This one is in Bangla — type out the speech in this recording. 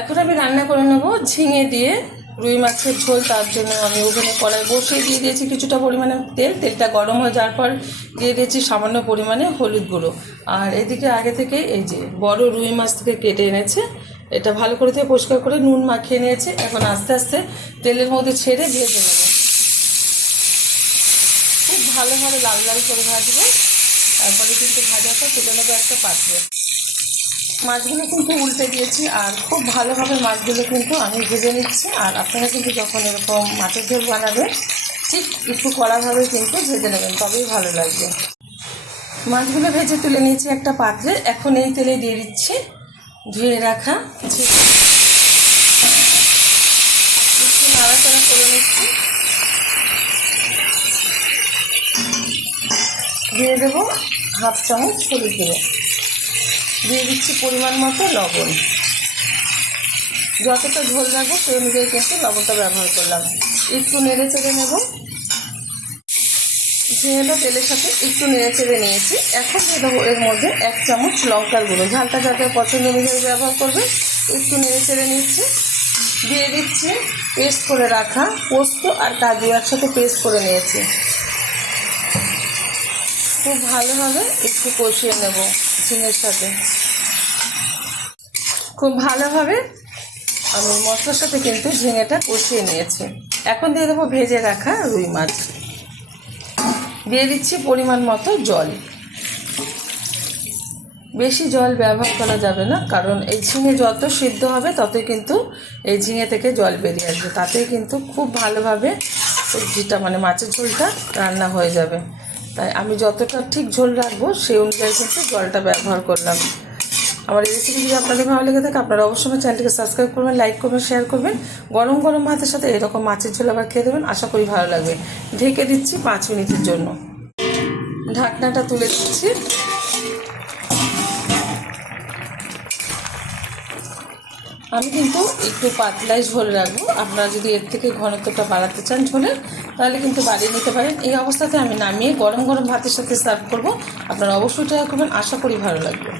এখন আমি রান্না করে নেব ঝিঙে দিয়ে রুই মাছের ঝোল। তার জন্য আমি ওভেনে কড়াই বসিয়ে দিয়ে দিয়েছি কিছুটা পরিমাণে তেল। তেলটা গরম হয়ে যাওয়ার পর দিয়ে দিয়েছি সামান্য পরিমাণে হলুদ গুঁড়ো। আর এদিকে আগে থেকে এই যে বড় রুই মাছ থেকে কেটে এনেছে, এটা ভালো করে দিয়ে পরিষ্কার করে নুন মাখিয়ে নিয়েছে। এখন আস্তে আস্তে তেলের মধ্যে ছেড়ে ভেজে নেব, খুব ভালোভাবে লাল লাল করে ভাজবো। তারপরে কিন্তু ভাজাটা তুলে নেবো একটা পাত্রে। মাছগুলো কিন্তু উল্টে দিয়েছি আর খুব ভালোভাবে মাছগুলো কিন্তু আমি ভেজে নিচ্ছি। আর আপনারা কিন্তু যখন এরকম মাছের ঝোল বানাবেন ঠিক একটু কড়াভাবে কিন্তু ভেজে নেবেন, তবেই ভালো লাগবে। মাছগুলো ভেজে তুলে নিয়েছি একটা পাত্রে। এখন এই তেলে দিয়ে দিচ্ছি ধুয়ে রাখা ঝিঙে, একটু নাড়াচাড়া করে নিচ্ছি। দিয়ে দেবো হাফ চামচ হলুদ গুঁড়ো, দিয়ে দিচ্ছি পরিমাণ মতো লবণ। যতটা ঝোল রাখবো সেই অনুযায়ী কিন্তু লবণটা ব্যবহার করলাম। একটু নেড়ে চেড়ে নেব। ঝিঙেটা তেলের সাথে একটু নেড়ে চেড়ে নিয়েছি। এখন দিয়ে দেবো এর মধ্যে 1 চামচ লঙ্কার গুঁড়ো, ঝালটা যাতে পছন্দ অনুযায়ী ব্যবহার করবে। একটু নেড়ে চেড়ে নিচ্ছি। দিয়ে দিচ্ছি পেস্ট করে রাখা পোস্ত আর কাজু একসাথে পেস্ট করে নিয়েছি। খুব ভালোভাবে একটু কষিয়ে নেব ঝিঙের সাথে। খুব ভালোভাবে আমি মশলার সাথে কিন্তু ঝিঙেটা কষিয়ে নিয়েছি। এখন দিয়ে দেবো ভেজে রাখা রুই মাছ। দিয়ে দিচ্ছি পরিমাণ মতো জল। বেশি জল ব্যবহার করা যাবে না, কারণ এই ঝিঙে যত সিদ্ধ হবে ততই কিন্তু এই ঝিঙে থেকে জল বেরিয়ে আসবে। তাতেই কিন্তু খুব ভালোভাবে সবজিটা মানে মাছের ঝোলটা রান্না হয়ে যাবে। তাই আমি যতটা ঠিক ঝোল রাখবো সেই অনুযায়ী কিন্তু জলটা ব্যবহার করলাম। আমার এই রেসিপি যদি আপনাদের ভালো লেগে থাকে আপনারা অবশ্যই আমার চ্যানেলটিকে সাবস্ক্রাইব করবেন, লাইক করবেন, শেয়ার করবেন। গরম গরম ভাতের সাথে এরকম মাছের ঝোল আবার খেয়ে দেবেন, আশা করি ভালো লাগবে। ঢেকে দিচ্ছি 5 মিনিটের জন্য। ঢাকনাটা তুলে দিচ্ছি। আমি কিন্তু একটু পাতলাই ঝোল রাখবো। আপনারা যদি এর থেকে ঘনত্বটা বাড়াতে চান ঝোলের, তাহলে কিন্তু বাড়িয়ে নিতে পারেন। এই অবস্থাতে আমি নামিয়ে গরম গরম ভাতের সাথে সার্ভ করব। আপনারা অবশ্যই ট্রাই করবেন, আশা করি ভালো লাগবে।